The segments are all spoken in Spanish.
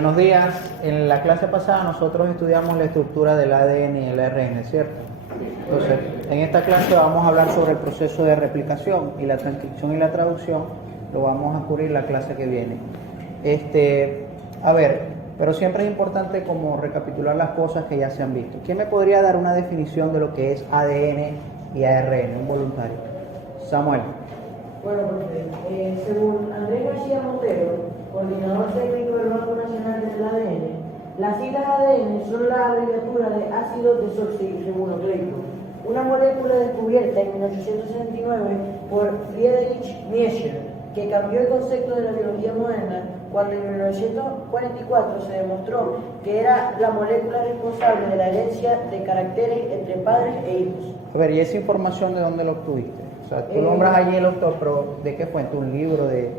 Buenos días. En la clase pasada nosotros estudiamos la estructura del ADN y el ARN, ¿cierto? Entonces, en esta clase vamos a hablar sobre el proceso de replicación y la transcripción y la traducción. Lo vamos a cubrir la clase que viene. Pero siempre es importante como recapitular las cosas que ya se han visto. ¿Quién me podría dar una definición de lo que es ADN y ARN? Un voluntario. Samuel. Bueno, según Andrés García Montero, coordinador técnico del Banco Nacional del ADN, las siglas ADN son la abreviatura de ácido desoxirribonucleico, una molécula descubierta en 1869 por Friedrich Miescher, que cambió el concepto de la biología moderna cuando en 1944 se demostró que era la molécula responsable de la herencia de caracteres entre padres e hijos. A ver, ¿y esa información de dónde lo obtuviste? O sea, tú nombras allí el autor, pero ¿de qué fuente? ¿Un libro? De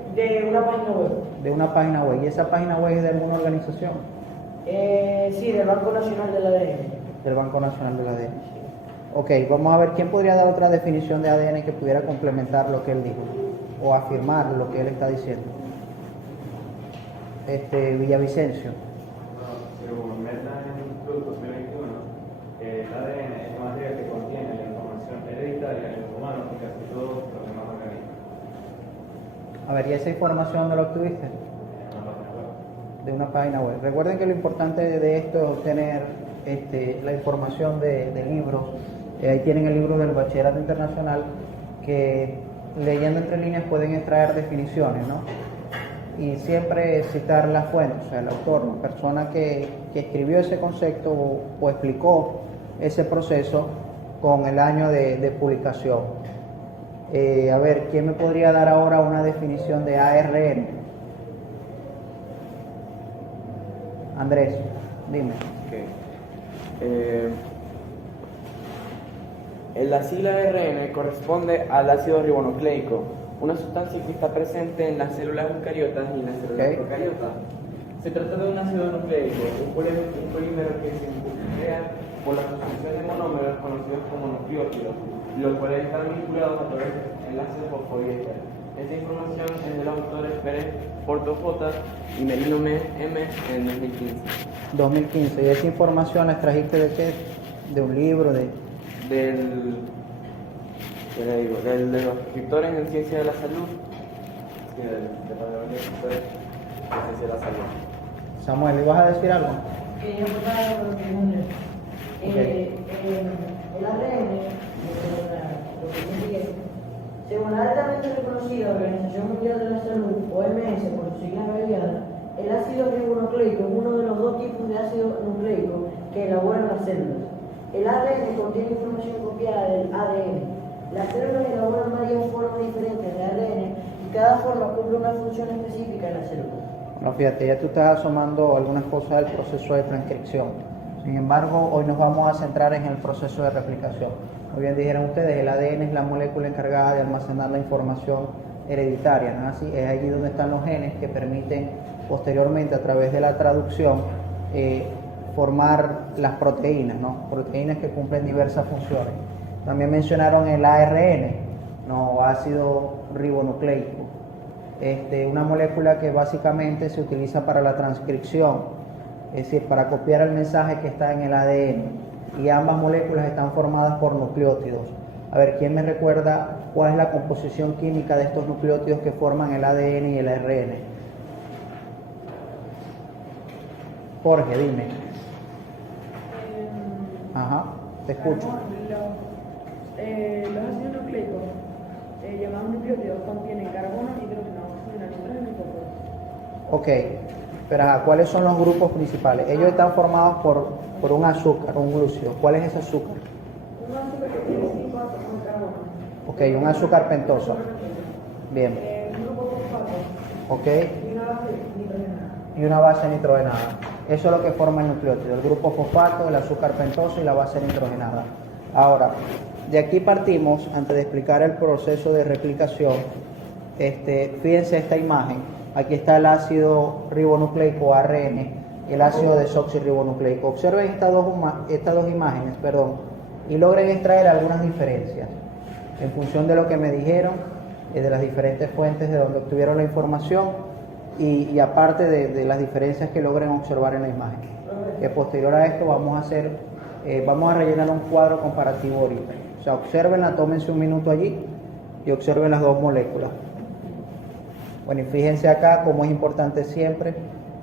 una página web. De una página web. ¿Y esa página web es de alguna organización? Sí, del Banco Nacional del ADN. Del Banco Nacional del ADN. Ok, vamos a ver, ¿quién podría dar otra definición de ADN que pudiera complementar lo que él dijo? O afirmar lo que él está diciendo. Villavicencio. Según Merda en el Instituto 2021, el ADN es la materia que contiene la información hereditaria en los humanos y casi todos los demás organismos. A ver, ¿y esa información dónde la obtuviste? En una página web. De una página web. Recuerden que lo importante de esto es obtener la información de libros. Ahí tienen el libro del Bachillerato Internacional que leyendo entre líneas pueden extraer definiciones, ¿no? Y siempre citar la fuente, o sea, el autor, la persona que escribió ese concepto o explicó ese proceso con el año de publicación. A ver, ¿quién me podría dar ahora una definición de ARN? Andrés, dime. La sigla ARN corresponde al ácido ribonucleico, una sustancia que está presente en las células eucariotas y en las células procariotas. Se trata de un ácido nucleico, un polímero que se crea por la sustitución de monómeros conocidos como nucleótidos, los cuales están vinculados a través de enlaces fosfodiéster. Esta información es de los autores Pérez Porto J y Merino M en 2015. 2015. ¿Y esa información la extrajiste de qué? ¿De un libro? De los escritores en ciencia de la salud. Sí, de los escritores en ciencia de la salud. Samuel, ¿ibas a decir algo? Yo preparaba lo que es un el ADN, según la altamente reconocida Organización Mundial de la Salud, OMS por sus siglas abreviadas, el ácido ribonucleico es uno de los dos tipos de ácido nucleico que elaboran las células. El ADN contiene información copiada del ADN. Las células elaboran varias formas diferentes de ADN y cada forma cumple una función específica en la célula. Bueno, fíjate, ya tú estás asomando algunas cosas del proceso de transcripción. Sin embargo, hoy nos vamos a centrar en el proceso de replicación. Muy bien dijeron ustedes, el ADN es la molécula encargada de almacenar la información hereditaria, ¿no es así? Es allí donde están los genes que permiten posteriormente, a través de la traducción, formar las proteínas, ¿no? Proteínas que cumplen diversas funciones. También mencionaron el ARN, ¿no? Ácido ribonucleico. Una molécula que básicamente se utiliza para la transcripción, es decir, para copiar el mensaje que está en el ADN. Y ambas moléculas están formadas por nucleótidos. A ver, ¿quién me recuerda cuál es la composición química de estos nucleótidos que forman el ADN y el ARN? Jorge, dime. Ajá, te escucho. Los ácidos nucleicos, llamados nucleótidos, contienen carbono, hidrógeno, oxígeno, nitrógeno y fósforo. Ok, pero ¿cuáles son los grupos principales? Ellos están formados por un azúcar, un glúcido. ¿Cuál es ese azúcar? Un azúcar que tiene 5 átomos de carbono. Ok, un azúcar pentoso. Bien. Un grupo fosfato. Ok, Y una base nitrogenada. y una base nitrogenada. Eso es lo que forma el nucleótido, el grupo fosfato, el azúcar pentoso y la base nitrogenada. Ahora, de aquí partimos, antes de explicar el proceso de replicación, fíjense esta imagen. Aquí está el ácido ribonucleico ARN, el ácido desoxirribonucleico. Observen estas dos imágenes, y logren extraer algunas diferencias en función de lo que me dijeron, de las diferentes fuentes de donde obtuvieron la información. y aparte de las diferencias que logren observar en la imagen. Que posterior a esto vamos a rellenar un cuadro comparativo ahorita. O sea, observenla, tómense un minuto allí y observen las dos moléculas. Bueno, y fíjense acá cómo es importante siempre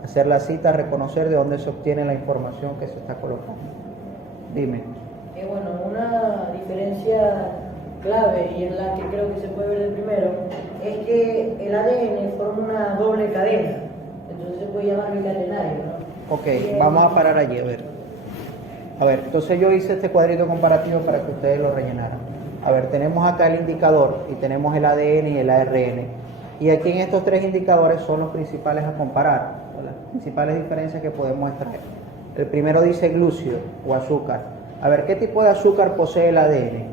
hacer la cita, reconocer de dónde se obtiene la información que se está colocando. Dime. Bueno, una diferencia clave, y es la que creo que se puede ver de primero, es que el ADN forma una doble cadena, entonces se puede llamar bicatenario, ¿no? Ok, vamos a parar allí, a ver. A ver, entonces yo hice este cuadrito comparativo para que ustedes lo rellenaran. A ver, tenemos acá el indicador y tenemos el ADN y el ARN. Y aquí en estos tres indicadores son los principales a comparar, o las principales diferencias que podemos extraer. El primero dice glúcido o azúcar. A ver, ¿qué tipo de azúcar posee el ADN?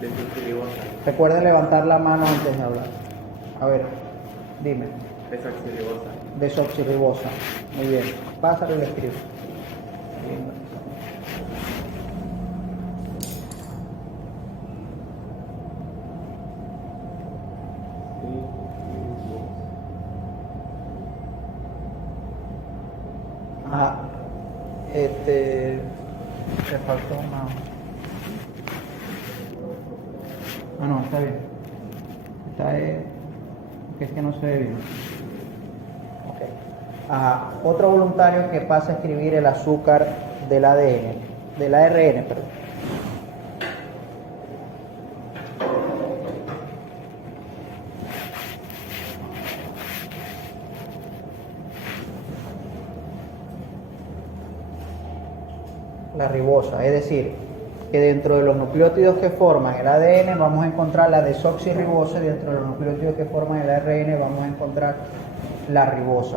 Desoxirribosa. Recuerden levantar la mano antes de hablar. A ver, dime. Desoxirribosa. Desoxirribosa. Muy bien. Pásalo y lo escribo. Ajá. Me faltó una. Ah, no, está bien. Esta es que no se ve bien. Ok. Ajá. Otro voluntario que pasa a escribir el azúcar del ADN, del ARN, perdón. La ribosa, es decir, que dentro de los nucleótidos que forman el ADN vamos a encontrar la desoxirribosa y dentro de los nucleótidos que forman el ARN vamos a encontrar la ribosa.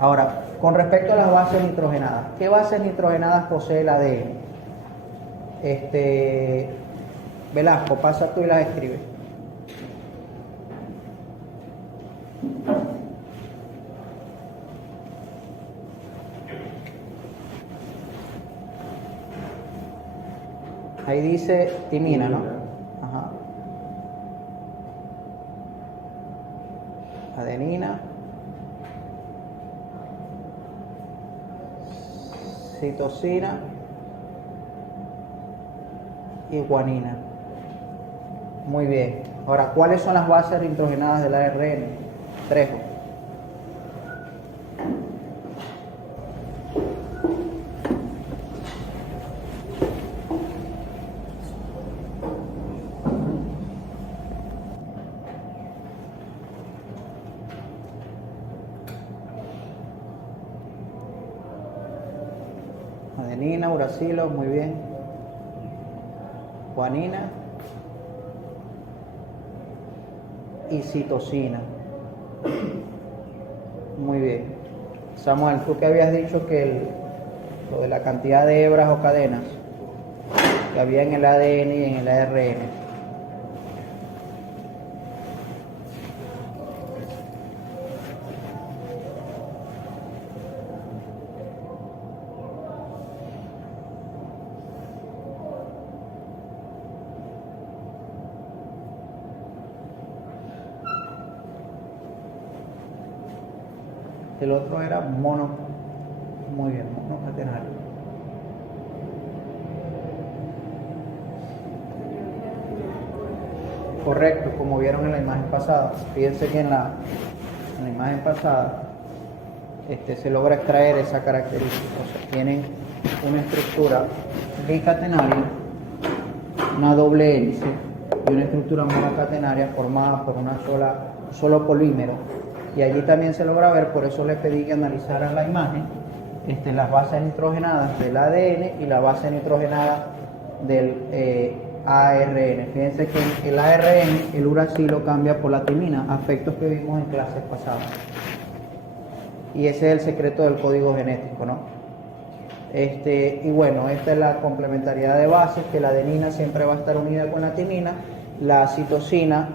Ahora, con respecto a las bases nitrogenadas, ¿qué bases nitrogenadas posee el ADN? Velasco, pasa tú y las escribes. Ahí dice timina, ¿no? Ajá. Adenina. Citosina. Y guanina. Muy bien. Ahora, ¿cuáles son las bases nitrogenadas del ARN? Trejo. Adenina, uracilo, muy bien. Guanina y citosina. Muy bien. Samuel, tú que habías dicho que lo de la cantidad de hebras o cadenas que había en el ADN y en el ARN. El otro era muy bien, monocatenario. Correcto, como vieron en la imagen pasada. Fíjense que en la imagen pasada se logra extraer esa característica. O sea, tienen una estructura bicatenaria, una doble hélice y una estructura monocatenaria formada por un solo polímero. Y allí también se logra ver, por eso les pedí que analizaran la imagen, las bases nitrogenadas del ADN y la base nitrogenada del ARN. Fíjense que el ARN, el uracilo, cambia por la timina, aspectos que vimos en clases pasadas. Y ese es el secreto del código genético, ¿no? Y bueno, esta es la complementariedad de bases, que la adenina siempre va a estar unida con la timina, la citosina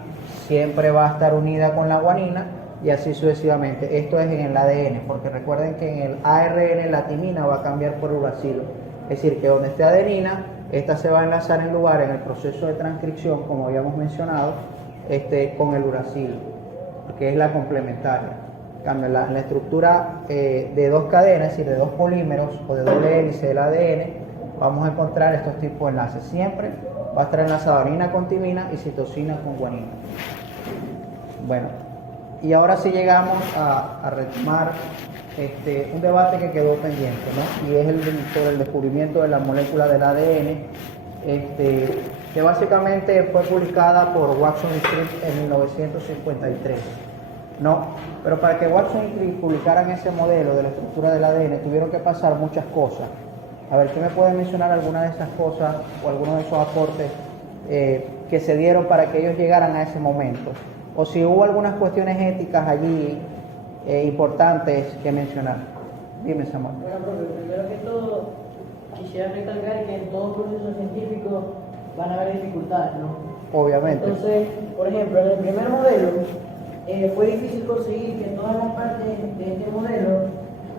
siempre va a estar unida con la guanina, y así sucesivamente. Esto es en el ADN, porque recuerden que en el ARN la timina va a cambiar por uracilo. Es decir, que donde esté adenina, esta se va a enlazar en lugar en el proceso de transcripción, como habíamos mencionado, con el uracilo, que es la complementaria. En cambio, la estructura de dos cadenas, es decir, de dos polímeros o de doble hélice del ADN, vamos a encontrar estos tipos de enlaces. Siempre va a estar enlazada adenina con timina y citosina con guanina. Bueno, y ahora sí llegamos a retomar un debate que quedó pendiente, ¿no? Y es sobre el descubrimiento de la molécula del ADN, que básicamente fue publicada por Watson y Crick en 1953, ¿no? Pero para que Watson y Crick publicaran ese modelo de la estructura del ADN tuvieron que pasar muchas cosas. A ver, ¿qué me puede mencionar alguna de esas cosas o alguno de esos aportes que se dieron para que ellos llegaran a ese momento? O si hubo algunas cuestiones éticas allí importantes que mencionar. Dime, Samuel. Bueno, profe, primero que todo, quisiera recalcar que en todo proceso científico van a haber dificultades, ¿no? Obviamente. Entonces, por ejemplo, en el primer modelo fue difícil conseguir que todas las partes de este modelo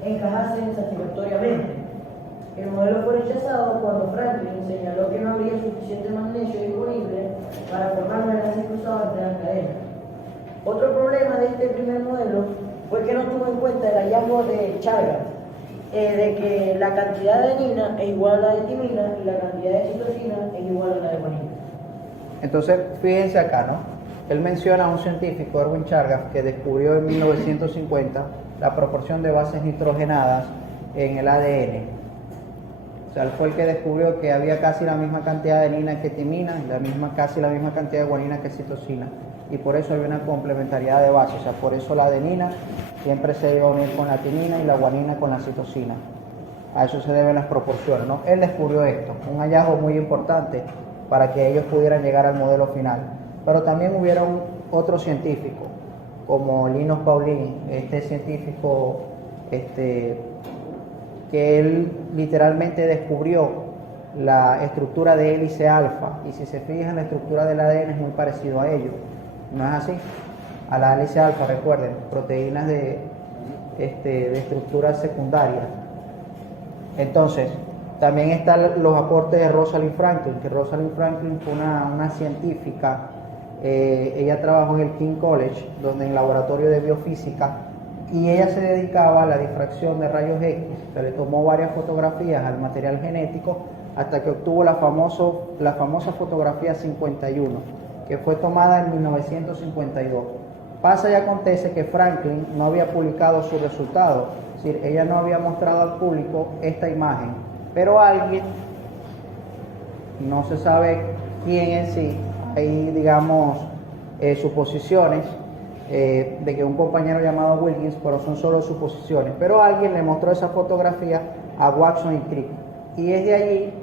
encajasen satisfactoriamente. El modelo fue rechazado cuando Franklin señaló que no habría suficiente magnesio disponible para formar un enlace cruzado entre las cadenas. Otro problema de este primer modelo fue que no tuvo en cuenta el hallazgo de Chargaff, de que la cantidad de adenina es igual a la de timina y la cantidad de citosina es igual a la de guanina. Entonces, fíjense acá, ¿no? Él menciona a un científico, Erwin Chargaff, que descubrió en 1950 la proporción de bases nitrogenadas en el ADN. O sea, él fue el que descubrió que había casi la misma cantidad de adenina que timina y casi la misma cantidad de guanina que citosina. Y por eso había una complementariedad de bases. O sea, por eso la adenina siempre se iba a unir con la timina y la guanina con la citosina. A eso se deben las proporciones, ¿no? Él descubrió esto, un hallazgo muy importante para que ellos pudieran llegar al modelo final. Pero también hubieron otros científicos, como Linus Pauling, este científico que él literalmente descubrió la estructura de hélice alfa, y si se fijan la estructura del ADN es muy parecido a ello, ¿no es así? A la hélice alfa, recuerden, proteínas de estructura secundaria. Entonces, también están los aportes de Rosalind Franklin, que Rosalind Franklin fue una científica, ella trabajó en el King College, donde en el laboratorio de biofísica, y ella se dedicaba a la difracción de rayos X. Se le tomó varias fotografías al material genético hasta que obtuvo la famosa fotografía 51, que fue tomada en 1952. Pasa y acontece que Franklin no había publicado su resultado, es decir, ella no había mostrado al público esta imagen, pero alguien, no se sabe quién en sí, hay digamos suposiciones, de que un compañero llamado Wilkins, pero son solo suposiciones, pero alguien le mostró esa fotografía a Watson y Crick, y es de allí,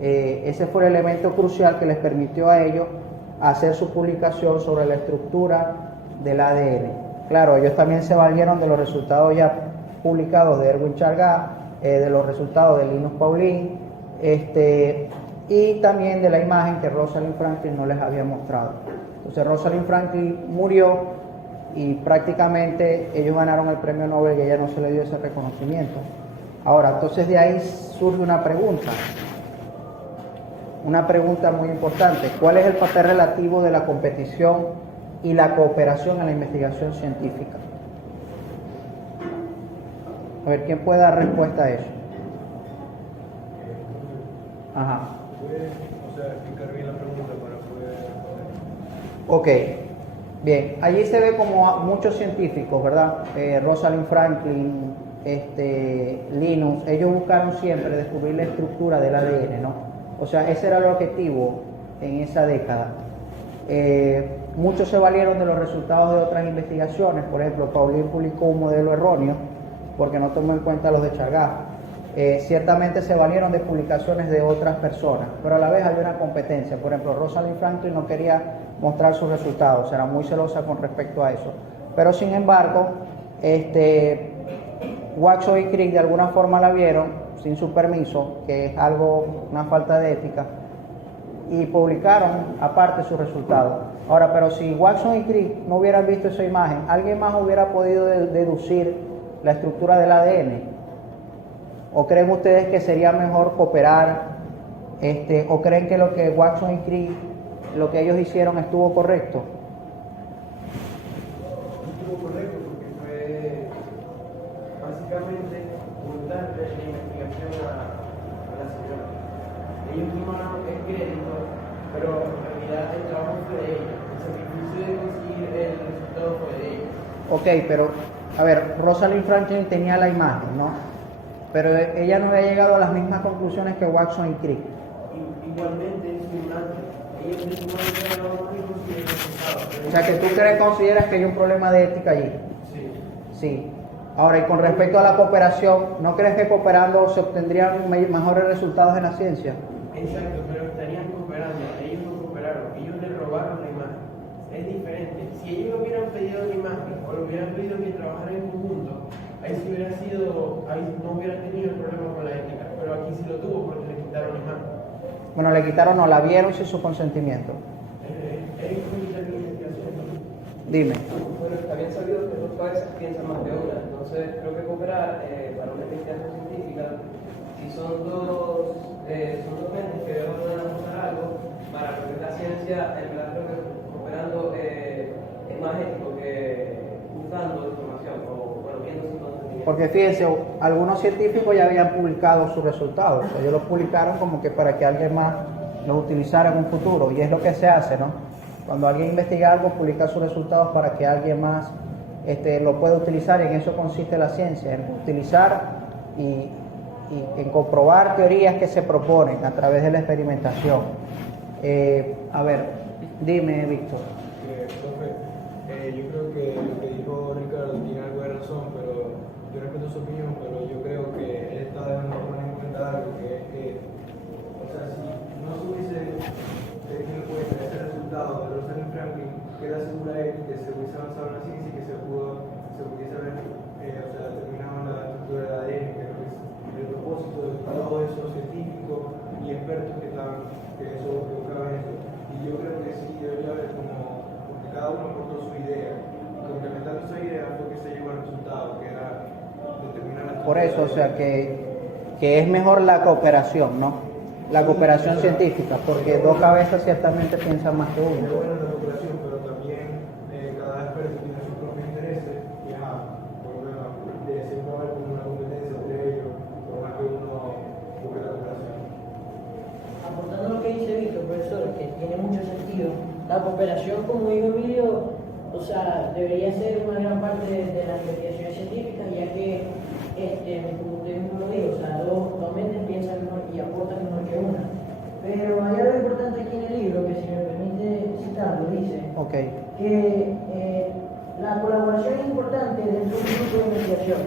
ese fue el elemento crucial que les permitió a ellos hacer su publicación sobre la estructura del ADN. Claro, ellos también se valieron de los resultados ya publicados de Erwin Chargaff, de los resultados de Linus Pauling, y también de la imagen que Rosalind Franklin no les había mostrado. Entonces Rosalind Franklin murió y prácticamente ellos ganaron el premio Nobel y a ella no se le dio ese reconocimiento. Ahora, entonces de ahí surge una pregunta muy importante. ¿Cuál es el papel relativo de la competición y la cooperación en la investigación científica? A ver, ¿quién puede dar respuesta a eso? Ajá. O sea, explicar bien la pregunta para poder responder. Ok. Bien, allí se ve como muchos científicos, ¿verdad? Rosalind Franklin, Linus, ellos buscaron siempre descubrir la estructura del ADN, ¿no? O sea, ese era el objetivo en esa década. Muchos se valieron de los resultados de otras investigaciones, por ejemplo, Pauling publicó un modelo erróneo porque no tomó en cuenta los de Chargaff. Ciertamente se valieron de publicaciones de otras personas, pero a la vez había una competencia. Por ejemplo, Rosalind Franklin no quería mostrar sus resultados, era muy celosa con respecto a eso. Pero sin embargo, Watson y Crick de alguna forma la vieron sin su permiso, que es algo, una falta de ética, y publicaron aparte sus resultados. Ahora, pero si Watson y Crick no hubieran visto esa imagen, ¿alguien más hubiera podido deducir la estructura del ADN? ¿O creen ustedes que sería mejor cooperar? ¿O creen que lo que Watson y Crick, lo que ellos hicieron estuvo correcto? Estuvo correcto porque fue pero en realidad el trabajo fue de ella. El sacrificio de conseguir el resultado fue de ella. Ok, pero, a ver, Rosalind Franklin tenía la imagen, ¿no? Pero ella no había llegado a las mismas conclusiones que Watson y Crick. Igualmente, es ignorante. Ella es ignorante de los ricos y el resultado. O sea, que tú consideras que hay un problema de ética allí. Sí. Sí. Ahora, y con respecto a la cooperación, ¿no crees que cooperando se obtendrían mejores resultados en la ciencia? Exacto, pero estarían cooperando. Ellos no cooperaron, ellos le robaron la imagen. Es diferente. Si ellos hubieran pedido la imagen o le hubieran pedido que trabajaran en conjunto, ahí sí hubiera sido, ahí no hubiera tenido el problema con la ética. Pero aquí sí lo tuvo porque le quitaron la imagen. Bueno, le quitaron o la vieron sin su consentimiento. Es la investigación. Dime. Bueno, está bien sabido que dos cabezas piensan más de una. Entonces, creo que cooperar para una investigación científica, si son dos mentes que van a aportar algo, para lo que es la ciencia, en verdad creo que cooperando es más ético que buscando información o, bueno, viendo su consentimiento. Porque fíjense, algunos científicos ya habían publicado sus resultados. O sea, ellos los publicaron como que para que alguien más los utilizara en un futuro. Y es lo que se hace, ¿no? Cuando alguien investiga algo, publica sus resultados para que alguien más lo pueda utilizar, y en eso consiste la ciencia, en utilizar y en comprobar teorías que se proponen a través de la experimentación. A ver, dime, Víctor. Profe, yo creo que lo que dijo Ricardo tiene algo de razón, pero yo respeto su opinión, pero yo creo que él está dejando poner en cuenta algo, que es que, o sea, si no se hubiese tenido en cuenta ese resultado de Rosalind Franklin, queda segura de que se hubiese avanzado en la ciencia y que se pudiese haber determinado la estructura del ADN, que es el propósito de todos esos científicos y expertos que buscaban eso. Y yo creo que sí debería haber porque cada uno aportó su idea, y complementando esa idea fue que se llegó al resultado, que era determinar la Por eso, o sea, que es mejor la cooperación, ¿no? La cooperación científica, porque dos cabezas ciertamente piensan más que Es uno. buena la cooperación, pero también cada experto tiene sus propios intereses y siempre va a haber como una competencia entre ellos, por más que uno busque la cooperación. Aportando lo que dice Víctor, profesor, que tiene mucho sentido, la cooperación, como dijo Emilio, o sea, debería ser una gran parte de las investigaciones científicas, ya que, como usted mismo lo dijo, o sea, dos mentes piensan mejor y aportan mejor que una. Pero hay algo importante aquí en el libro, que si me permite citarlo, dice Ok. que la colaboración es importante dentro de un grupo de investigación,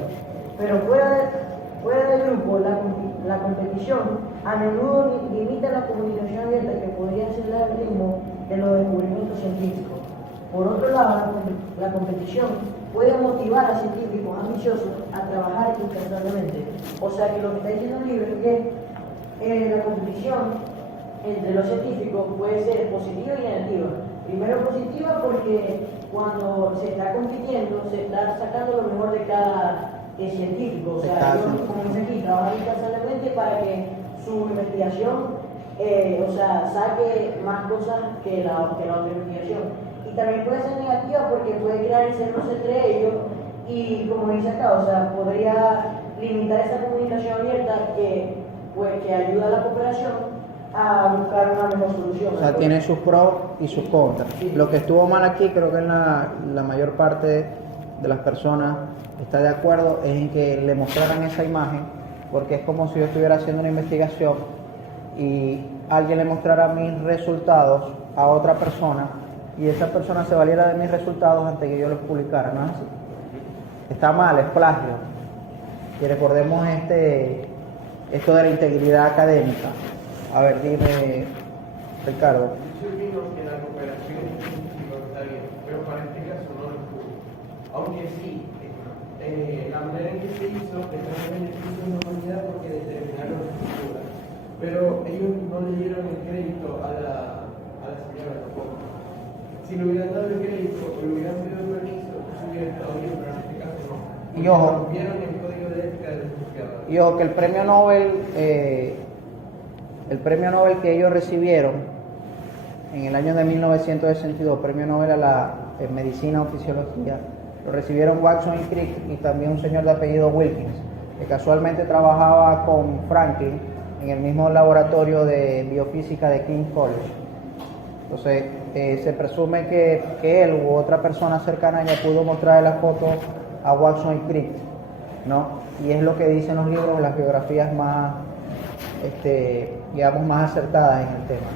pero fuera del grupo, la competición a menudo limita la comunicación abierta que podría acelerar el ritmo de los descubrimientos científicos. Por otro lado, la competición puede motivar a científicos ambiciosos a trabajar incansablemente. O sea que lo que está diciendo el libro es que la competición entre los científicos puede ser positiva y negativa. Primero positiva porque cuando se está compitiendo se está sacando lo mejor de cada científico. O sea, ellos, como dice aquí, trabajan incansablemente para que su investigación saque más cosas que la otra investigación. Y también puede ser negativa porque puede crear encerros entre ellos y, como dice acá, o sea, podría limitar esa comunicación abierta que ayuda a la cooperación a buscar una mejor solución. O sea, tiene sus pros y sus contras. Lo que estuvo mal aquí, creo que la mayor parte de las personas está de acuerdo, es en que le mostraran esa imagen, porque es como si yo estuviera haciendo una investigación y alguien le mostrara mis resultados a otra persona y esa persona se valiera de mis resultados antes que yo los publicara, ¿no es así? Está mal, es plagio. Y recordemos esto de la integridad académica. A ver, dime, Ricardo. Yo opino que la cooperación científica está bien, pero para este caso no lo estuvo. Aunque sí, la manera en que se hizo le trajo beneficios a la humanidad porque determinaron la estructura. Pero ellos no le dieron el crédito a la señora tampoco. Si le hubieran dado el crédito o le hubieran pedido el permiso, eso hubiera estado bien, pero en este caso no. Y ojo, Rompieron el código de ética de los investigadores. y ojo, que el premio Nobel que ellos recibieron en el año de 1962, premio Nobel a la medicina o fisiología, lo recibieron Watson y Crick y también un señor de apellido Wilkins, que casualmente trabajaba con Franklin en el mismo laboratorio de biofísica de King's College. Entonces, se presume que él u otra persona cercana ya pudo mostrar la foto a Watson y Crick, ¿no? Y es lo que dicen los libros, las biografías más, digamos, más acertadas en el tema.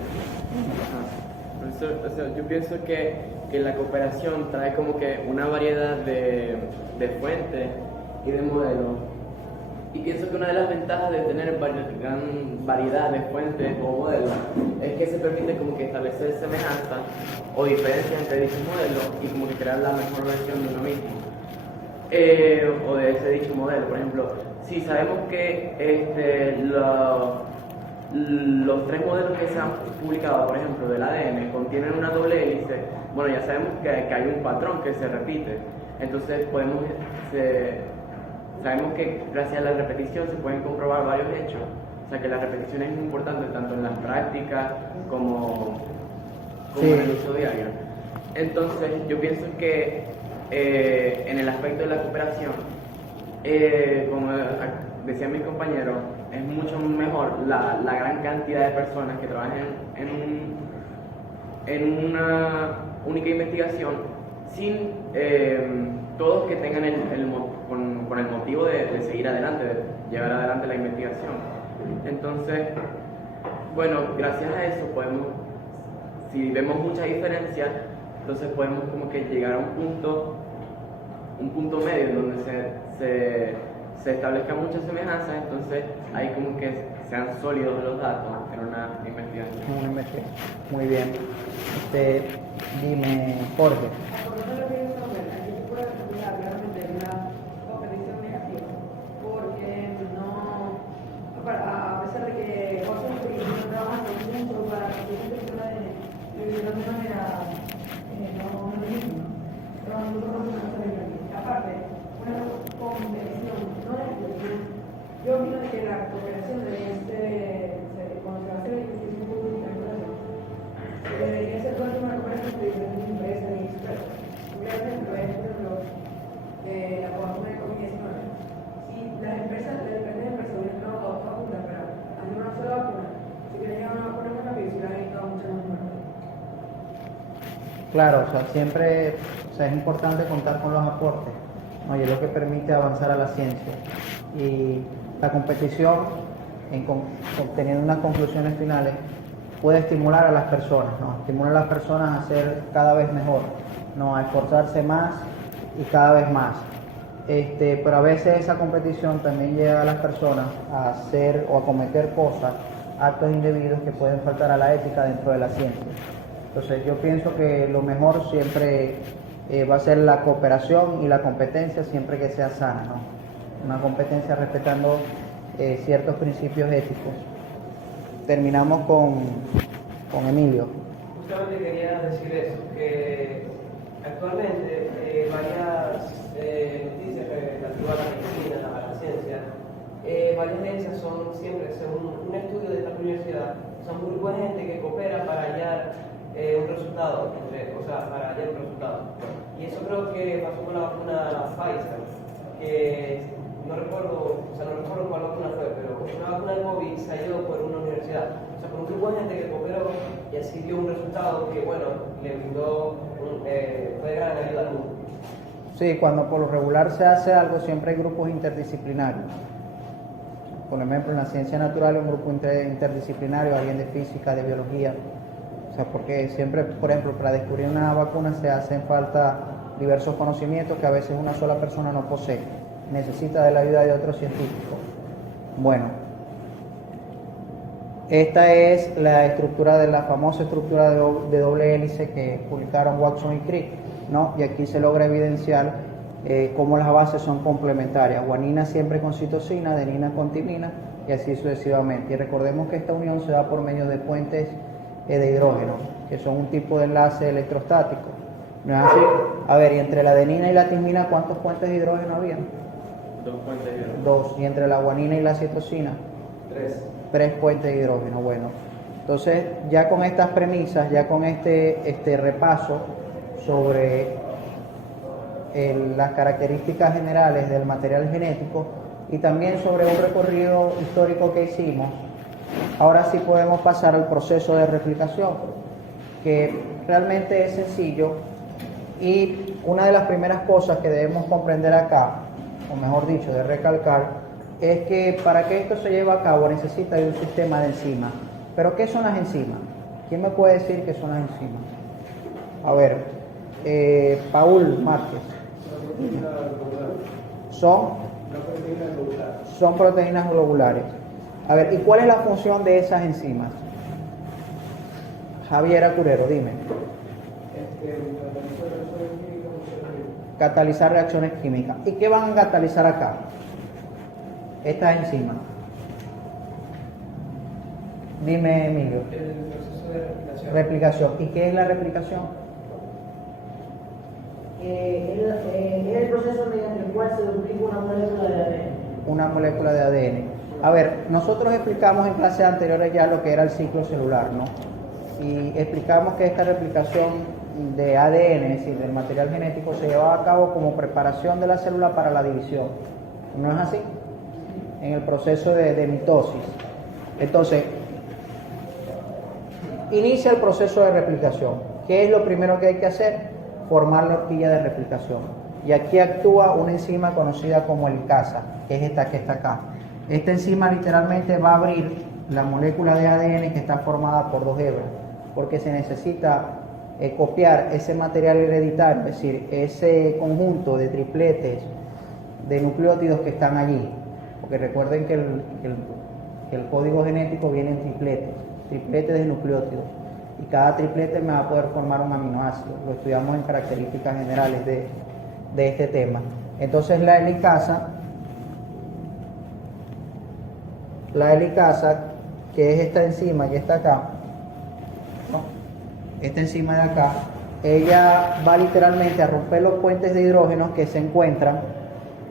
Profesor, o sea, yo pienso que la cooperación trae como que una variedad de fuentes y de modelos. Y pienso que una de las ventajas de tener gran variedad de fuentes o modelos es que se permite como que establecer semejanzas o diferencias entre dichos modelos y como que crear la mejor versión de uno mismo. O de ese dicho modelo. Por ejemplo, si sabemos que los 3 modelos que se han publicado, por ejemplo, del ADN, contienen una doble hélice, bueno, ya sabemos que hay un patrón que se repite. Entonces sabemos que gracias a la repetición se pueden comprobar varios hechos. O sea que la repetición es muy importante tanto en las prácticas como Sí. en el uso diario. Entonces yo pienso que en el aspecto de la cooperación, como decían mis compañeros, es mucho mejor la gran cantidad de personas que trabajan en una única investigación sin todos que tengan con el motivo de seguir adelante, de llevar adelante la investigación. Entonces, bueno, gracias a eso podemos, si vemos muchas diferencias, entonces podemos como que llegar a un punto medio en donde se establezcan muchas semejanzas, entonces ahí como que sean sólidos los datos en una investigación. Una investigación. Muy bien. Dime, Jorge. Por eso lo que yo creo que aquí se puede estudiar realmente una competición negativa, porque a pesar de que Watson y Crick no trabajan mucho para conseguir el ADN, de alguna manera no es lo mismo. Pero nosotros no podemos hacer aquí. Aparte, una competición no es yo opino de que la cooperación cuando se va a hacer la investigación pública, debería ser toda una cooperación entre diferentes empresas y expertos. Por ejemplo, la cooperación de COVID-19. Si las diferentes empresas hubieran trabajado todas juntas para hacer una sola vacuna, si quieren llegar a una vacuna más rápido, se hubieran evitado muchas más muertes. Claro, o sea, siempre es importante contar con los aportes, ¿no? Y es lo que permite avanzar a la ciencia. Y la competición, obteniendo unas conclusiones finales, puede estimular a las personas, ¿no? Estimula a las personas a ser cada vez mejor, ¿no? A esforzarse más y cada vez más. Pero a veces esa competición también lleva a las personas a hacer o a cometer cosas, actos indebidos que pueden faltar a la ética dentro de la ciencia. Entonces yo pienso que lo mejor siempre va a ser la cooperación y la competencia siempre que sea sana, ¿no? Una competencia respetando ciertos principios éticos. Terminamos con Emilio. Justamente quería decir eso, que actualmente varias noticias relativas a la medicina, a la ciencia, varias de esas son siempre, según un estudio de esta universidad, son un grupo de gente que coopera para hallar un resultado, para hallar un resultado. Y eso creo que pasó con la vacuna Pfizer, que no recuerdo cuál vacuna fue, pero una vacuna de COVID se halló por una universidad. O sea, por un grupo de gente que cooperó y así dio un resultado que, bueno, le brindó fue de gran ayuda al mundo. Sí, cuando por lo regular se hace algo, siempre hay grupos interdisciplinarios. Por ejemplo, en la ciencia natural hay un grupo interdisciplinario, alguien de física, de biología. O sea, porque siempre, por ejemplo, para descubrir una vacuna se hacen falta diversos conocimientos que a veces una sola persona no posee. Necesita de la ayuda de otro científico. Bueno, esta es la estructura de la famosa estructura de doble hélice que publicaron Watson y Crick, ¿no? Y aquí se logra evidenciar cómo las bases son complementarias. Guanina siempre con citosina, adenina con timina y así sucesivamente. Y recordemos que esta unión se da por medio de puentes de hidrógeno, que son un tipo de enlace electrostático. ¿No es así? A ver, y entre la adenina y la timina, ¿cuántos puentes de hidrógeno había? 2 puentes de hidrógeno. 2. Y entre la guanina y la citosina, 3 puentes de hidrógeno. Bueno, entonces ya con estas premisas, ya con este repaso sobre las características generales del material genético y también sobre un recorrido histórico que hicimos, ahora sí podemos pasar al proceso de replicación. que realmente es sencillo, y una de las primeras cosas que debemos comprender acá, o mejor dicho, de recalcar, es que para que esto se lleve a cabo necesita de un sistema de enzimas. ¿Pero qué son las enzimas? ¿Quién me puede decir qué son las enzimas? A ver, Paul Márquez. Son proteínas globulares. A ver, ¿y cuál es la función de esas enzimas? Javier Acurero, dime. Catalizar reacciones químicas. ¿Y qué van a catalizar acá? Estas enzimas. Dime, Emilio. El proceso de replicación. Replicación. ¿Y qué es la replicación? Es el proceso mediante el cual se duplica una molécula de ADN. Una molécula de ADN. A ver, nosotros explicamos en clases anteriores ya lo que era el ciclo celular, ¿no? Y explicamos que esta replicación de ADN, es decir, del material genético, se llevaba a cabo como preparación de la célula para la división. ¿No es así? En el proceso de mitosis. Entonces, inicia el proceso de replicación. ¿Qué es lo primero que hay que hacer? Formar la horquilla de replicación. Y aquí actúa una enzima conocida como helicasa, que es esta que está acá. Esta enzima literalmente va a abrir la molécula de ADN que está formada por dos hebras, porque se necesita copiar ese material hereditario, es decir, ese conjunto de tripletes de nucleótidos que están allí. Porque recuerden que el código genético viene en tripletes de nucleótidos. Y cada triplete me va a poder formar un aminoácido. Lo estudiamos en características generales de este tema. Entonces la helicasa, que es esta enzima y está acá, ¿no? Esta enzima de acá, ella va literalmente a romper los puentes de hidrógenos que se encuentran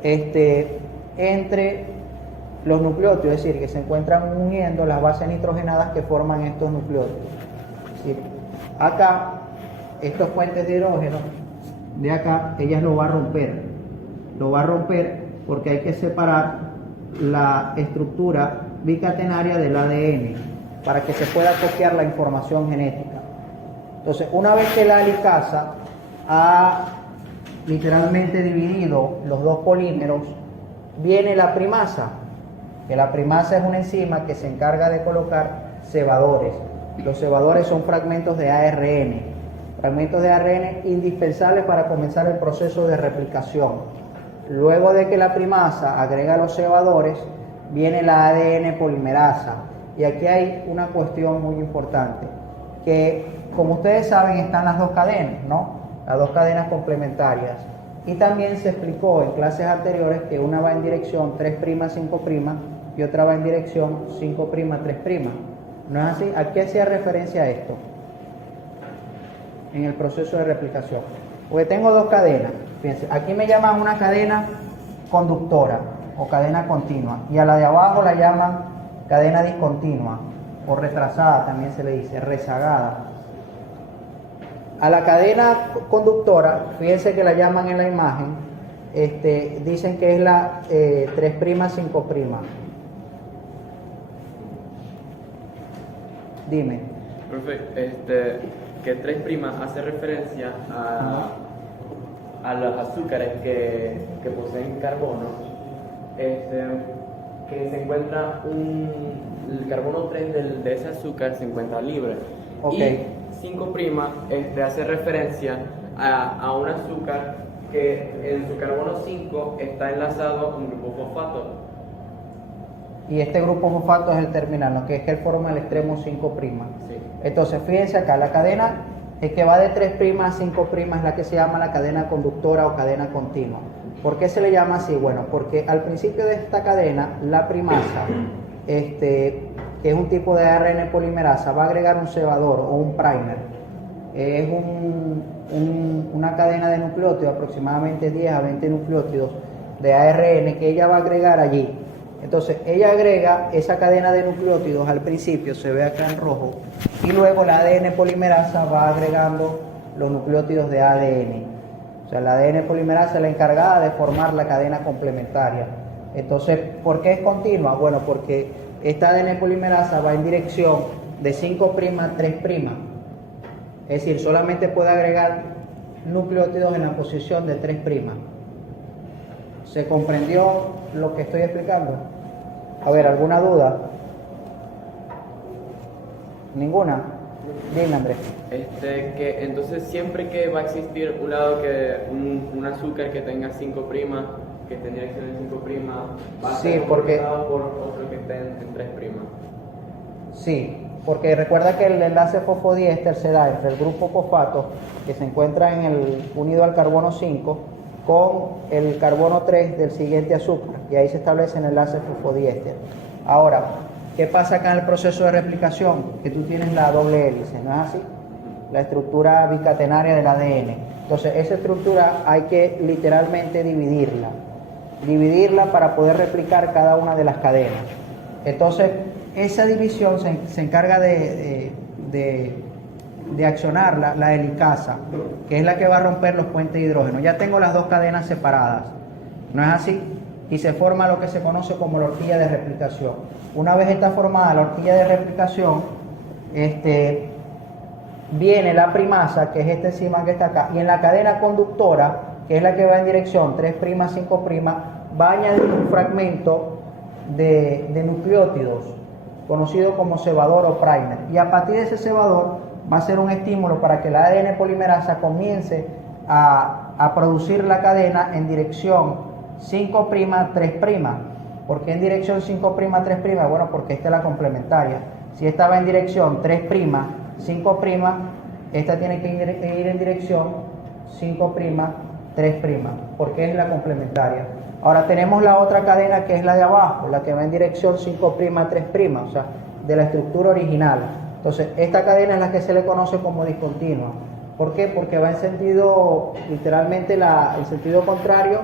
entre los nucleótidos, es decir, que se encuentran uniendo las bases nitrogenadas que forman estos nucleótidos. Es decir, acá, estos puentes de hidrógeno, de acá, ella lo va a romper. Lo va a romper porque hay que separar la estructura bicatenaria del ADN para que se pueda copiar la información genética. Entonces, una vez que la helicasa ha literalmente dividido los dos polímeros, viene la primasa, que la primasa es una enzima que se encarga de colocar cebadores. Los cebadores son fragmentos de ARN indispensables para comenzar el proceso de replicación. Luego de que la primasa agrega los cebadores, viene la ADN polimerasa. Y aquí hay una cuestión muy importante, que como ustedes saben están las dos cadenas, ¿no? Las dos cadenas complementarias. Y también se explicó en clases anteriores que una va en dirección 3', 5' y otra va en dirección 5', 3'. ¿No es así? ¿A qué hacía referencia a esto? En el proceso de replicación. Porque tengo dos cadenas. Fíjense, aquí me llaman una cadena conductora o cadena continua. Y a la de abajo la llaman cadena discontinua o retrasada, también se le dice, rezagada. A la cadena conductora, fíjense que la llaman en la imagen, dicen que es la 3', 5'. Dime. Profe, que 3' hace referencia a los azúcares que poseen carbono, que se encuentra el carbono 3 de ese azúcar se encuentra libre. Okay. Y 5' hace referencia a un azúcar que en su carbono 5 está enlazado a un grupo fosfato. Y este grupo fosfato es el terminal, ¿no? Que es que él forma el extremo 5'. Sí. Entonces, fíjense acá, la cadena que va de 3' a 5' es la que se llama la cadena conductora o cadena continua. ¿Por qué se le llama así? Bueno, porque al principio de esta cadena, la primasa, que es un tipo de ARN polimerasa, va a agregar un cebador o un primer. Es una cadena de nucleótidos, aproximadamente 10 a 20 nucleótidos de ARN que ella va a agregar allí. Entonces, ella agrega esa cadena de nucleótidos al principio, se ve acá en rojo, y luego la ADN polimerasa va agregando los nucleótidos de ADN. O sea, la ADN polimerasa es la encargada de formar la cadena complementaria. Entonces, ¿por qué es continua? Bueno, porque esta ADN polimerasa va en dirección de 5' a 3'. Es decir, solamente puede agregar nucleótidos en la posición de 3'. ¿Se comprendió lo que estoy explicando? A ver, ¿alguna duda? ¿Ninguna? Dime, Andrés. Que entonces siempre que va a existir un lado un azúcar que tenga 5', que esté en dirección de 5', va a Sí, ser porque- multiplicado por otro que esté en 3'. Sí, porque recuerda que el enlace fosfodiéster se da entre el grupo fosfato, que se encuentra unido al carbono 5, con el carbono 3 del siguiente azúcar, y ahí se establece el enlace fosfodiéster. Ahora, ¿qué pasa acá en el proceso de replicación? Que tú tienes la doble hélice, ¿no es así? La estructura bicatenaria del ADN. Entonces, esa estructura hay que literalmente dividirla para poder replicar cada una de las cadenas. Entonces, esa división se encarga de accionar la helicasa, que es la que va a romper los puentes de hidrógeno. Ya tengo las dos cadenas separadas, ¿no es así? Y se forma lo que se conoce como la horquilla de replicación. Una vez está formada la horquilla de replicación, viene la primasa, que es esta enzima que está acá, y en la cadena conductora, que es la que va en dirección 3', 5', va a añadir un fragmento de nucleótidos, conocido como cebador o primer. Y a partir de ese cebador va a ser un estímulo para que la ADN polimerasa comience a producir la cadena en dirección 5', 3'. ¿Por qué en dirección 5', 3'? Bueno, porque esta es la complementaria. Si esta va en dirección 3', 5', esta tiene que ir en dirección 5', 3', porque es la complementaria. Ahora tenemos la otra cadena que es la de abajo, la que va en dirección 5', 3', o sea, de la estructura original. Entonces, esta cadena es la que se le conoce como discontinua. ¿Por qué? Porque va en sentido, literalmente, el sentido contrario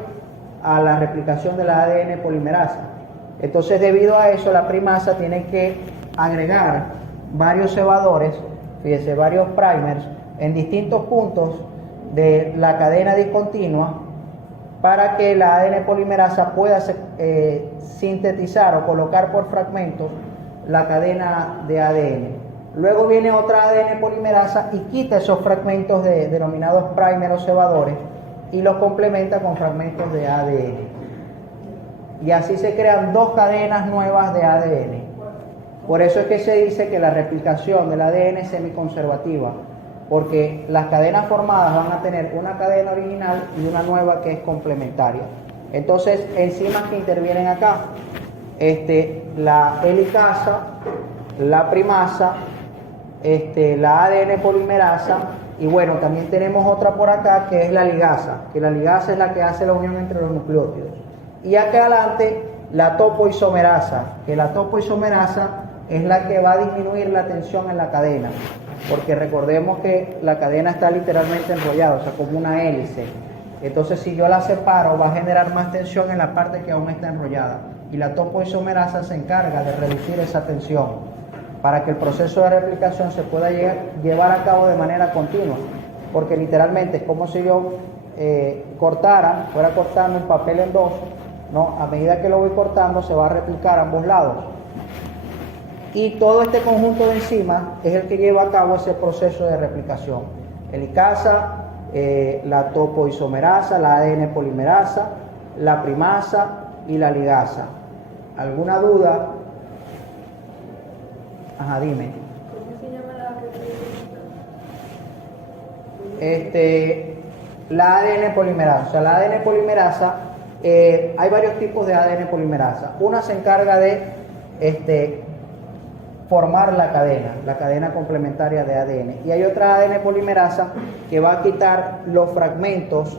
a la replicación de la ADN polimerasa. Entonces, debido a eso, la primasa tiene que agregar varios cebadores, fíjense, varios primers, en distintos puntos de la cadena discontinua, para que la ADN polimerasa pueda sintetizar o colocar por fragmentos la cadena de ADN. Luego viene otra ADN polimerasa y quita esos fragmentos denominados primer o cebadores y los complementa con fragmentos de ADN. Y así se crean dos cadenas nuevas de ADN. Por eso es que se dice que la replicación del ADN es semiconservativa, porque las cadenas formadas van a tener una cadena original y una nueva que es complementaria. Entonces, enzimas que intervienen acá, la helicasa, la primasa, la ADN polimerasa, y bueno, también tenemos otra por acá que es la ligasa, que la ligasa es la que hace la unión entre los nucleótidos. Y acá adelante, la topoisomerasa, que la topoisomerasa es la que va a disminuir la tensión en la cadena, porque recordemos que la cadena está literalmente enrollada, o sea, como una hélice. Entonces, si yo la separo, va a generar más tensión en la parte que aún está enrollada. Y la topoisomerasa se encarga de reducir esa tensión para que el proceso de replicación se pueda llevar a cabo de manera continua. Porque literalmente es como si yo fuera cortando un papel en dos, ¿no? A medida que lo voy cortando, se va a replicar a ambos lados. Y todo este conjunto de enzimas es el que lleva a cabo ese proceso de replicación. Helicasa, la topoisomerasa, la ADN polimerasa, la primasa y la ligasa. ¿Alguna duda? Ajá, dime. ¿Cómo se llama la que La ADN polimerasa. O sea, la ADN polimerasa, hay varios tipos de ADN polimerasa. Una se encarga de formar la cadena complementaria de ADN. Y hay otra ADN polimerasa que va a quitar los fragmentos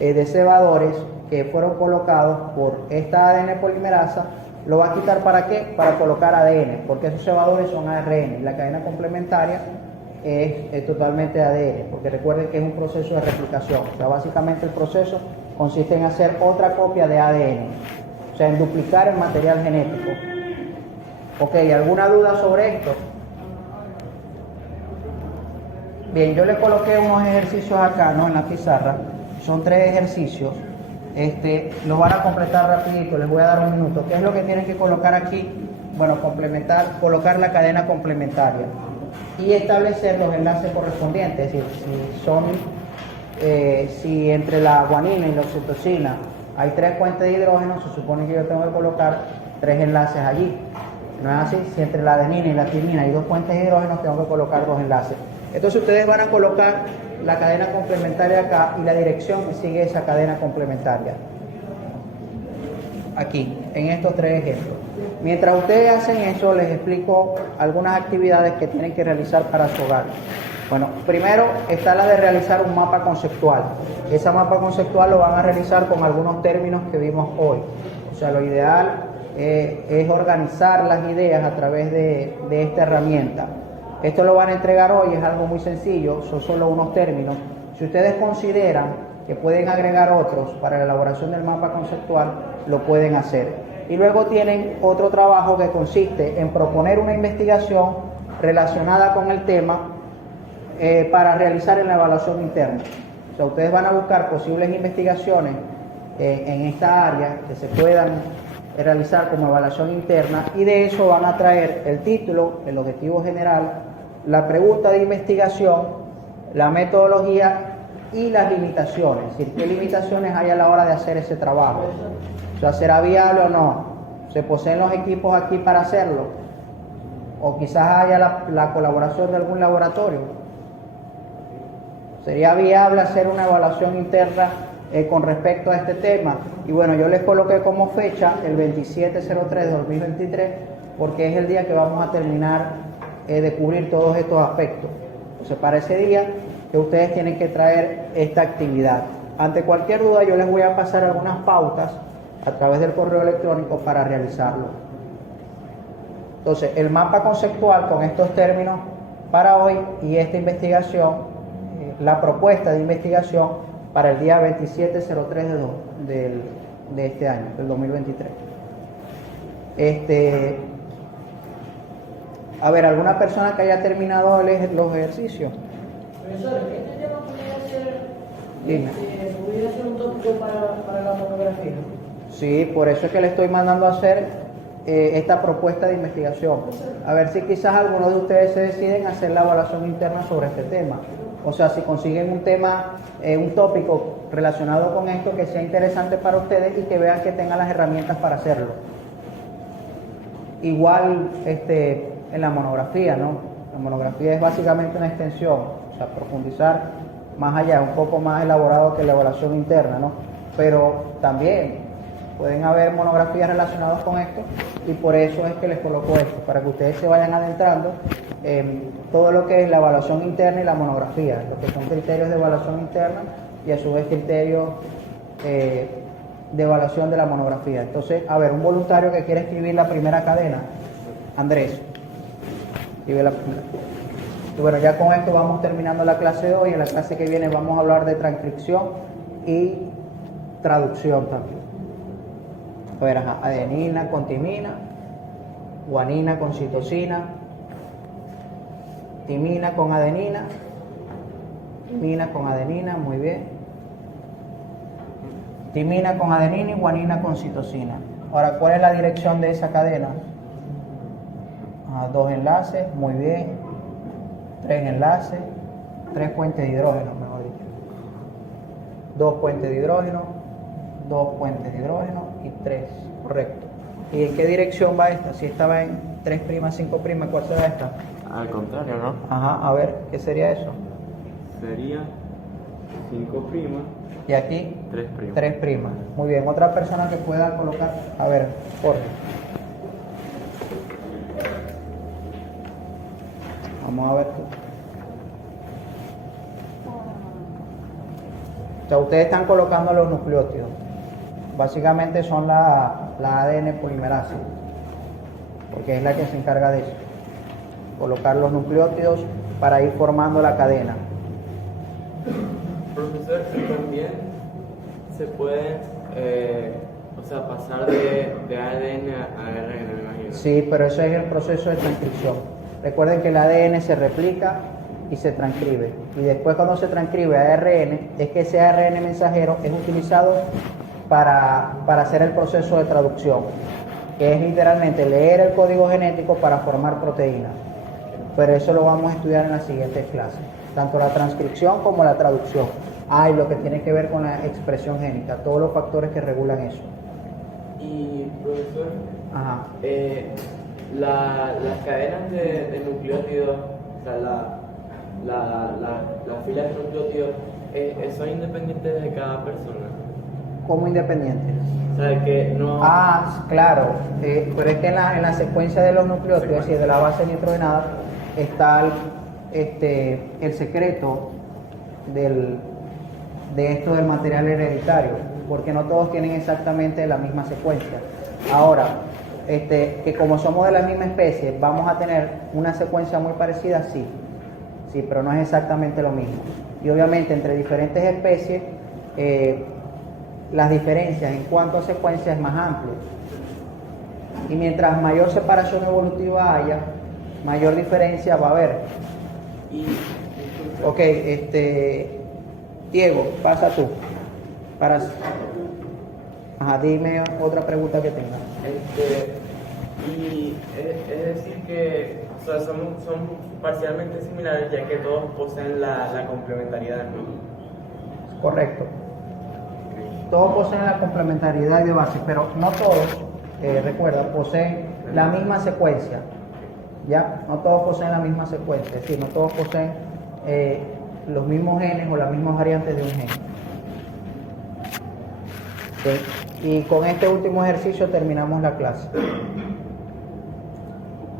de cebadores que fueron colocados por esta ADN polimerasa. ¿Lo va a quitar para qué? Para colocar ADN, porque esos cebadores son ARN y la cadena complementaria es totalmente ADN, porque recuerden que es un proceso de replicación. O sea, básicamente el proceso consiste en hacer otra copia de ADN, o sea, en duplicar el material genético. Ok, ¿alguna duda sobre esto? Bien, yo le coloqué unos ejercicios acá, ¿no? En la pizarra. Son 3 ejercicios. Lo van a completar rapidito, les voy a dar un minuto. ¿Qué es lo que tienen que colocar aquí? Bueno, colocar la cadena complementaria. y establecer los enlaces correspondientes, es decir, si entre la guanina y la oxitocina hay 3 puentes de hidrógeno, se supone que yo tengo que colocar 3 enlaces allí. No es así, si entre la adenina y la timina hay 2 puentes de hidrógeno, tengo que colocar 2 enlaces. Entonces ustedes van a colocar la cadena complementaria acá y la dirección que sigue esa cadena complementaria. Aquí, en estos 3 ejemplos. Mientras ustedes hacen eso, les explico algunas actividades que tienen que realizar para su hogar. Bueno, primero está la de realizar un mapa conceptual. Ese mapa conceptual lo van a realizar con algunos términos que vimos hoy. O sea, lo ideal es organizar las ideas a través de esta herramienta. Esto lo van a entregar hoy, es algo muy sencillo, son solo unos términos. Si ustedes consideran que pueden agregar otros para la elaboración del mapa conceptual, lo pueden hacer. Y luego tienen otro trabajo que consiste en proponer una investigación relacionada con el tema para realizar en la evaluación interna. O sea, ustedes van a buscar posibles investigaciones en esta área que se puedan realizar como evaluación interna, y de eso van a traer el título, el objetivo general, la pregunta de investigación, la metodología y las limitaciones, es decir, qué limitaciones hay a la hora de hacer ese trabajo. O sea, ¿será viable o no? ¿Se poseen los equipos aquí para hacerlo? ¿O quizás haya la colaboración de algún laboratorio? ¿Sería viable hacer una evaluación interna con respecto a este tema? Y bueno, yo les coloqué como fecha el 27/03 de 2023 porque es el día que vamos a terminar de cubrir todos estos aspectos. Entonces, para ese día que ustedes tienen que traer esta actividad. Ante cualquier duda, yo les voy a pasar algunas pautas a través del correo electrónico para realizarlo. Entonces, el mapa conceptual con estos términos para hoy y esta investigación, la propuesta de investigación para el día 27/03 de este año, del 2023. A ver, ¿alguna persona que haya terminado los ejercicios? Profesor, este tema Dime. pudiera ser un tópico para la monografía. Sí, por eso es que le estoy mandando a hacer esta propuesta de investigación. A ver si quizás algunos de ustedes se deciden a hacer la evaluación interna sobre este tema. O sea, si consiguen un tema, un tópico relacionado con esto que sea interesante para ustedes y que vean que tengan las herramientas para hacerlo. Igual en la monografía, ¿no? La monografía es básicamente una extensión, o sea, profundizar más allá, un poco más elaborado que la evaluación interna, ¿no? Pero también pueden haber monografías relacionadas con esto y por eso es que les coloco esto, para que ustedes se vayan adentrando en todo lo que es la evaluación interna y la monografía, lo que son criterios de evaluación interna y a su vez criterios de evaluación de la monografía. Entonces, a ver, un voluntario que quiere escribir la primera cadena, Andrés, escribe la primera. Y bueno, ya con esto vamos terminando la clase de hoy. En la clase que viene vamos a hablar de transcripción y traducción también. A ver, adenina con timina, guanina con citosina, timina con adenina, timina con adenina, muy bien. Timina con adenina y guanina con citosina. Ahora, ¿cuál es la dirección de esa cadena? 2 enlaces, muy bien. 3 enlaces, 3 puentes de hidrógeno, mejor dicho. 2 puentes de hidrógeno, 2 puentes de hidrógeno y 3, correcto. ¿Y en qué dirección va esta? Si esta va en 3', 5', ¿cuál será esta? Al contrario, ¿no? Ajá, a ver, ¿qué sería eso? Sería 5'. Y aquí 3'. 3'. Muy bien, otra persona que pueda colocar, a ver, Jorge. Vamos a ver. O sea, ustedes están colocando los nucleótidos. Básicamente son la ADN polimerasa, porque es la que se encarga de eso. Colocar los nucleótidos para ir formando la cadena. Profesor, también se puede pasar de ADN a ARN, me imagino. Sí, pero ese es el proceso de transcripción. Recuerden que el ADN se replica y se transcribe. Y después cuando se transcribe a ARN, es que ese ARN mensajero es utilizado para hacer el proceso de traducción, que es literalmente leer el código genético para formar proteínas. pero eso lo vamos a estudiar en la siguiente clase, tanto la transcripción como la traducción. Y lo que tiene que ver con la expresión génica, todos los factores que regulan eso. Y profesor, Ajá. las cadenas de nucleótidos, o sea, las filas de nucleótidos, son independientes de cada persona. ¿Cómo independientes? O sea, que no... Claro, pero es que en la secuencia de los nucleótidos, es decir, de la base nitrogenada, está el secreto de esto del material hereditario, porque no todos tienen exactamente la misma secuencia. Ahora, que como somos de la misma especie, vamos a tener una secuencia muy parecida, sí, pero no es exactamente lo mismo. Y obviamente entre diferentes especies, las diferencias en cuanto a secuencia es más amplio. Y mientras mayor separación evolutiva haya, mayor diferencia va a haber. Ok, Diego, pasa tú. Dime otra pregunta que tengas. Y es decir que, o sea, son parcialmente similares, ya que todos poseen la complementariedad, ¿no? Correcto. Todos poseen la complementariedad de base, pero no todos, recuerda, poseen la misma secuencia. ¿Ya? No todos poseen la misma secuencia, es decir, no todos poseen los mismos genes o las mismas variantes de un gen. ¿Sí? Y con este último ejercicio terminamos la clase.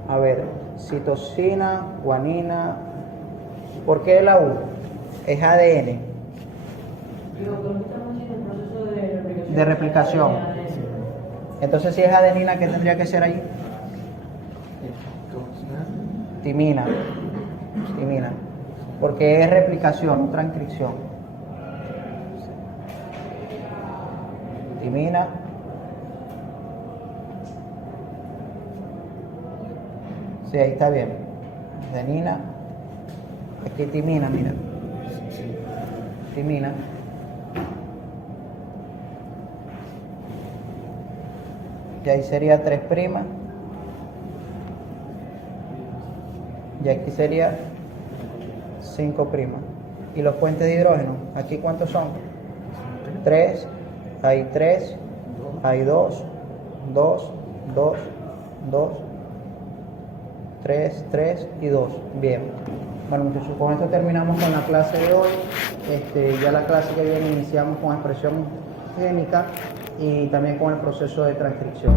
A ver, citosina, guanina. ¿Por qué la U? Es ADN. Estamos haciendo el proceso de replicación. De replicación. Entonces, si es adenina, ¿qué tendría que ser ahí? Timina. Porque es replicación, no transcripción. Timina. Sí, ahí está bien. Adenina. Aquí timina, mira. Timina. Y ahí sería 3'. Y aquí sería 5'. Y los puentes de hidrógeno, ¿aquí cuántos son? 3, hay 3, hay 2, 2, 2, 2, 3, 3 y 2. Bien. Bueno, muchachos, con esto terminamos con la clase de hoy. Ya la clase que viene iniciamos con expresión génica y también con el proceso de transcripción.